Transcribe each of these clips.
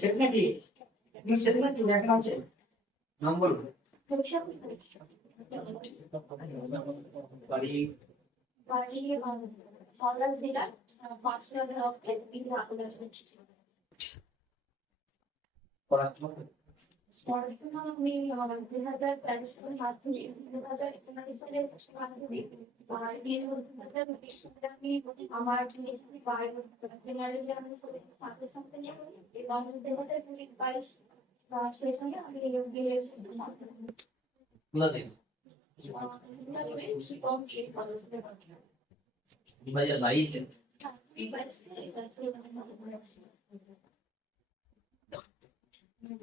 সেটা কি সেটা কি দেখা আছে নম্বর বাড়ি বাড়ি হাওড়া জেলার 5 ব্লকের বিধাননগর। পড়াশোনা আমি 2013 সালে মাধ্যমিক, 2019 সালে মাধ্যমিক, আর আমি আমার জেনারেল আমি সাথে সাথে এবং 2022 সেখানে আমি বিএস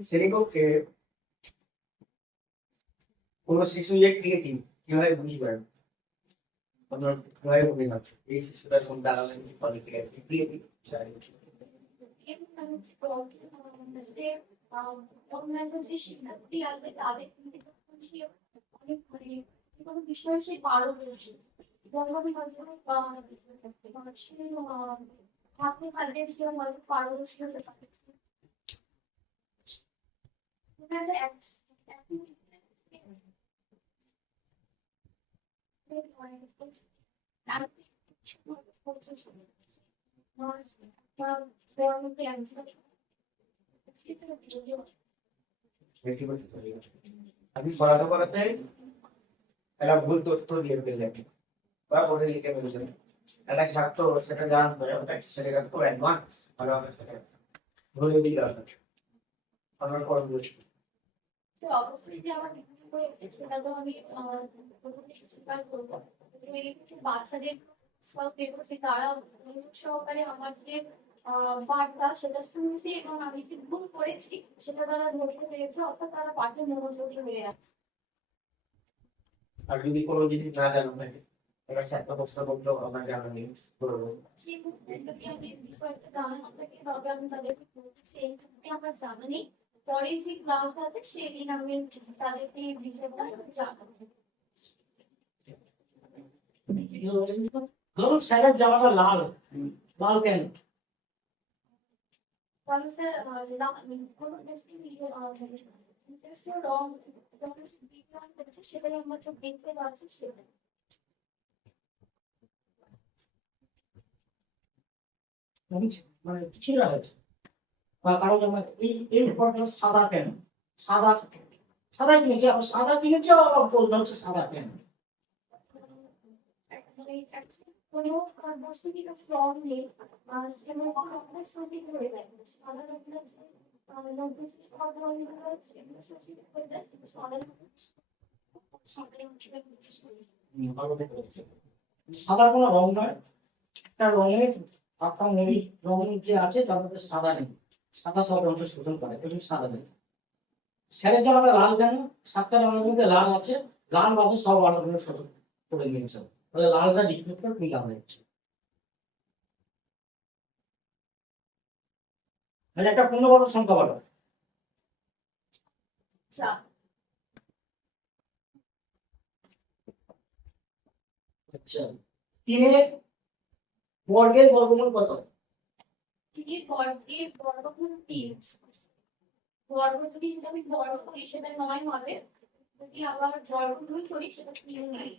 শ্রেণীকক্ষে কোন শিশু যে ক্রিয়েটিভ কিভাবে বুঝবেন এই শিশুটার কোনটা ক্রিয়েটিভ চাই অন্যান্য যে শিক্ষার্থী আছে তাদের কিন্তু অনেক কোনো বিষয়ে সে পারদর্শী হাতে কাজে সে হয়তো পারদর্শী হতে পারে। আপনি পড়াতে পড়াতে একটা ভুল তথ্য দিয়ে ফেললেন বা বলে লিখে ফেললেন, একটা ছাত্র সেটা জানতো সেটা খুব অ্যাডভান্স ভালোভাবে সেটা ভুলে দিলে আপনার পর বুঝতে অবশ্যই যে আমার হয়েছে সেটা তো আমি স্বীকার করবো। বাচ্চাদের তারা সহকারে আমার যে বার্তা সেটা শুনছি এবং আমি যে ভুল করেছি সেটা তারা ধরতে পেরেছে, অর্থাৎ তারা পাঠে মনোযোগী হয়ে আছে। আর যদি কোনো জিনিস না জানা থাকে এবার একটা প্রশ্ন করলেও আমার জানা নেই সেই মুহূর্তে যদি আমি বিষয়টা জানা না থাকে তবে আমি তাদেরকে বলতেছি এই মুহূর্তে আমার জানা নেই, পরে যে ক্লাস আছে সেদিন আমি তাদেরকে এই বিষয়টা জানাবো। ধরুন স্যারের জামাটা লাল, লাল কেন? কারণ স্যার কোনো রং বিজ্ঞান হচ্ছে সেটাই আমরা তো দেখতে পাচ্ছি সেটা। মানে কিছুটা হয়েছে বা কারো যেমন এই ফটোটা সাদা কেন? সাদা সাদা কিনেছে, সাদা কিনেছে আবার প্রশ্ন হচ্ছে সাদা কেন? কোনো বস্তু কি রং নেই হয়ে যায় সাধারণত সাদা কোনো রং নয়, একটা রঙের আপনার নেই রং যে আছে তার মধ্যে সাদা নেই, সাদা সব রঙকে শোষণ করে কিন্তু সাদা নেই। স্যারের জামাটা লাল কেন? 7টা রঙের মধ্যে লাল আছে, লাল বাদে সব আলোগুলো শোষণ করে নিয়েছে, তাহলে লালটা রিফ্লেক্টর মিলা হয়েছে। তাহলে একটা পূর্ণবর্গ সংখ্যা বলো। আচ্ছা, 3 বর্গের বর্গমূল কত? 3 বর্গের বর্গমূল 3। বর্গ যদি সেটা আমি বর্গ করি সেটা 9 হবে, যদি আবার বর্গমূল করি সেটা 3 হয়।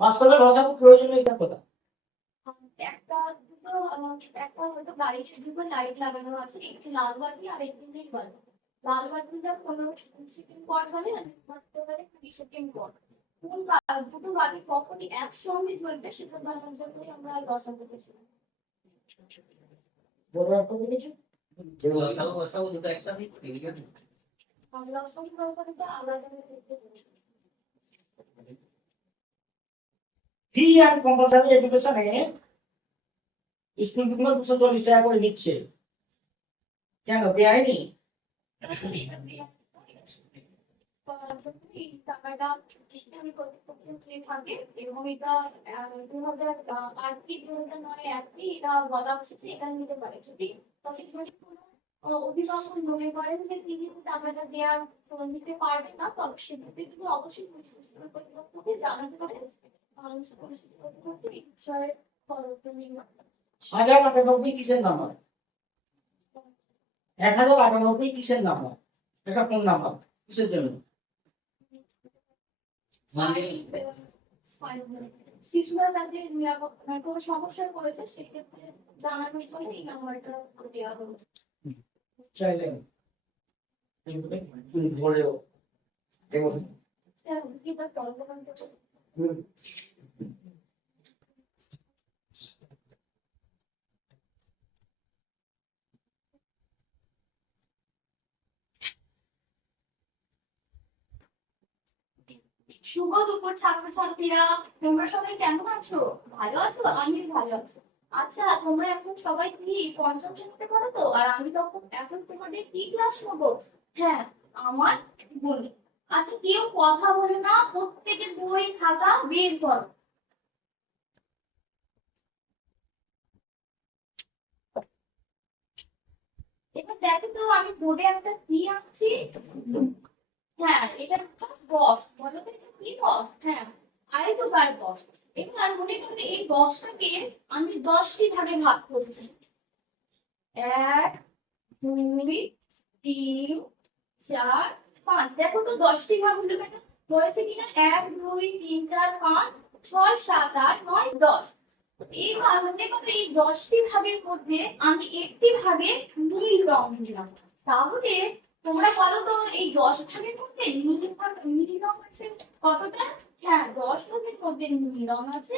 বাস্তবে লসাগু প্রয়োজন নেই তার কথা। একটা দুটো একটা হয়তো গাড়ির দুটো লাইট লাগানো আছে, একটি লাল বাতি আর একটি নীল বাতি। লাল বাতিটা 15 সেকেন্ড পর জ্বলে আর নীল বাতিটা জ্বলে 20 সেকেন্ড পর। কোন দুটো বাতি কখনই একসঙ্গে জ্বলবে সেটা জানার জন্যই আমরা লসাগু করছি। বড় একটা দেখেছি লসাগু দুটো একসাথে আমরা লসাগু ব্যাপারটা আলাদা দেখতে পারি। ফ্রি অ্যান্ড কম্পালসারি এডুকেশনে স্কুলগুলো 240 টাকা করে নিচ্ছে, কেন বেআইনি? টাকাটা থাকে এবং এটা 2008 কি 2009 একটি এটা বলা হচ্ছে যে এটা নিতে পারে যদি অভিভাবক মনে করেন যে তিনি টাকাটা দেওয়ার নিতে পারবেন না, তবে সেক্ষেত্রে কিন্তু অবশ্যই কর্তৃপক্ষকে জানাতে পারে। এই বিষয়ে করো তুমি। 1098 কিসের নাম্বার? 1098 কিসের নাম্বার? এটা কোন নাম্বার? কিসের জন্য? শিশুরা যাতে কোনো সমস্যায় পড়েছে সেক্ষেত্রে জানানোর জন্য এই নাম্বারটা দেওয়া হলো। চাইলে ধরেও কি বা তর্ক করতে পারো? শুভ দুপুর ছাত্রছাত্রীরা, তোমরা সবাই কেমন আছো? ভালো আছো? আমি ভালো আছি। আচ্ছা, তোমরা এখন সবাই কি পঞ্চম শ্রেণীতে পড়ো তো? আর আমি তখন এখন তোমাদের কি ক্লাস নেবো? হ্যাঁ, আমার গণিত। আচ্ছা, কেউ কথা বলে না, প্রত্যেকের বই খাতা বের করো। এটা দেখো তো, আমি বোর্ডে একটা কি আঁকছি। হ্যাঁ, এটা একটা বক্স। বলো তো এটা কি বক্স? হ্যাঁ, আয়তকার বক্স। এবার মনে করবে এই বক্সটাকে আমি 10টি ভাগে ভাগ করছি। 1, 2, 3, 4, 5। দেখো তো 10টি ভাগ হলো কেন? হয়েছে কিনা? 1, 2, 3, 4, 5, 6, 7, 8, 9, 10। এবার মনে করবে এই 10টি ভাগের মধ্যে আমি একটি ভাগে নীল রং দিলাম। তাহলে তোমরা বলো তো এই 10 ভাগের মধ্যে নীল রং আছে কতটা? হ্যাঁ, 10 ভাগের মধ্যে নীল রং আছে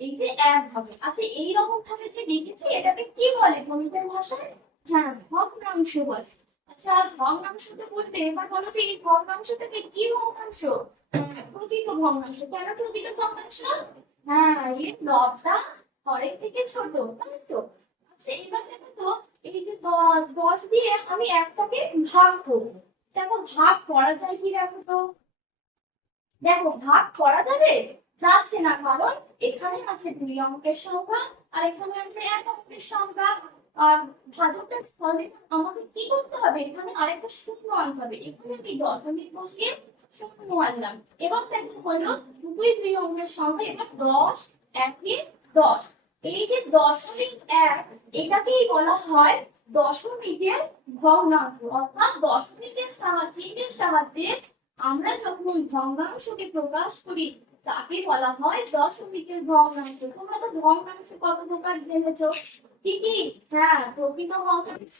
এই যে 1 ভাগে। আচ্ছা, এইরকম ভাবে যে লিখেছি এটাকে কি বলে গণিতের ভাষায়? হ্যাঁ, ভগ্নাংশ বলে। আচ্ছা, ভগ্নাংশতে বলতে এবার বলো তো এই ভগ্নাংশটাকে কি ভগ্নাংশ? প্রকৃত ভগ্নাংশ। কেন প্রকৃত ভগ্নাংশ? হ্যাঁ, এই লবটা হরের থেকে ছোট, তাই তো? আচ্ছা, এবার দেখো তো এই যে 10 দিয়ে আমি একটাকে ভাগ করবো। দেখো ভাগ করা যায় কি? দেখো তো, দেখো ভাগ করা যাবে? যাচ্ছে না, কারণ এখানে আছে 2 অঙ্কের সংখ্যা আর এখানে আছে 1 অঙ্কের সংখ্যা। আর ভাজকটা ফলে আমাকে কি করতে হবে? এখানে আরেকটা শূন্য আনতে হবে। এখানে আমি দশমিক বসিয়ে শূন্য আনলাম। এবার দেখো হলো দুটোই 2 অঙ্কের সংখ্যা। এবার 10, 1 10। এই যে 0.1 এটাকেই বলা হয় দশমিকের ভগ্নাংশ। অর্থাৎ দশমিকের চিহ্নের সাহায্যে আমরা যখন ভগ্নাংশকে প্রকাশ করি তাকে বলা হয় দশমিকের ভগ্নাংশ। তোমরা তো ভগ্নাংশ কত প্রকার জেনেছো? কি কি? হ্যাঁ, প্রকৃত ভগ্নাংশ,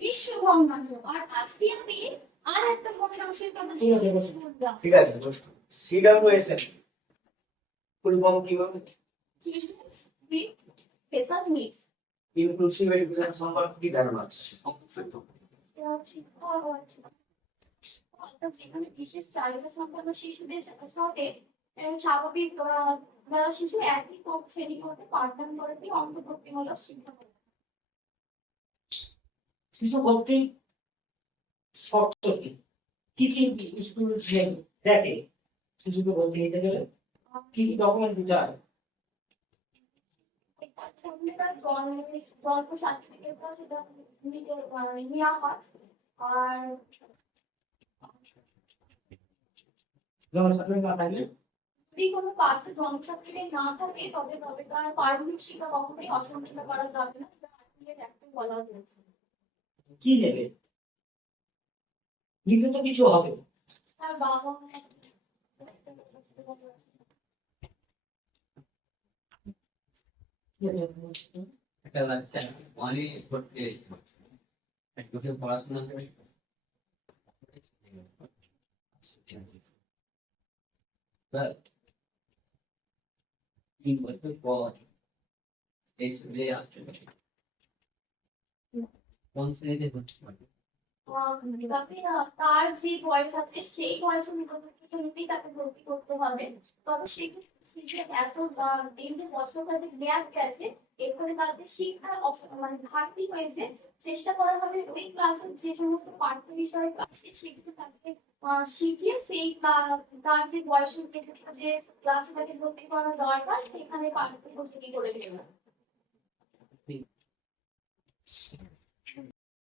বিশ্ব ভগ্নাংশ। আর আজকে আমি আর একটা ভগ্নাংশের কথা ঠিক আছে, বসো। বললাম। ঠিক আছে, সিডব্লিউএসএন ফুল ফর্ম কি বলতে? Children's with special needs। Inclusive education সম্পর্কে কি ধারণা আছে? যেখানে বিশেষ চাহিদা সম্পন্ন শিশুদের সাথে স্বাভাবিক যারা শিশু একই শ্রেণীকক্ষে পাঠদান করে কি অন্তর্ভুক্তিমূলক শিক্ষা করে। শিশু ভর্তি শর্ত কি? কি কি স্কুল দেখে শিশুকে ভর্তি নিতে গেলে কি কি ডকুমেন্ট দিতে হয়? জন্ম সার্টিফিকেট সেটা নেওয়া হয়। আর জন্ম সার্টিফিকেট না থাকলে যদি কোনো বাচ্চা জন্ম সার্টিফিকেট না থাকে তবে তার প্রারম্ভিক শিক্ষা কখনোই অসংযত করা যাবে না। একদম বলা হয়েছে। কি নেবে? লিখে তো কিছু হবে। তার বাবা একটা লাগছে অনেক করতে এক বছর পড়াশোনা করে তিন বছর পর এই স্কুলে আসতে পারে কোন শ্রেণীতে ভর্তি হবে? তবে তার যে বয়স আছে সেই বয়স অনুযায়ী তাকে ভর্তি করতে হবে। তবে সে এত এই যে বছরটা যে গ্যাপ গেছে এরপরে তার যে শিক্ষা মানে ঘাটতি হয়েছে, চেষ্টা করা হবে ওই ক্লাসে যে সমস্ত পাঠ্য বিষয় আছে সেগুলো তাকে শিখিয়ে সেই তার যে বয়সের যে ক্লাসে তাকে ভর্তি করা দরকার সেখানে পাঠ্য প্রস্তুতি করে দেবে।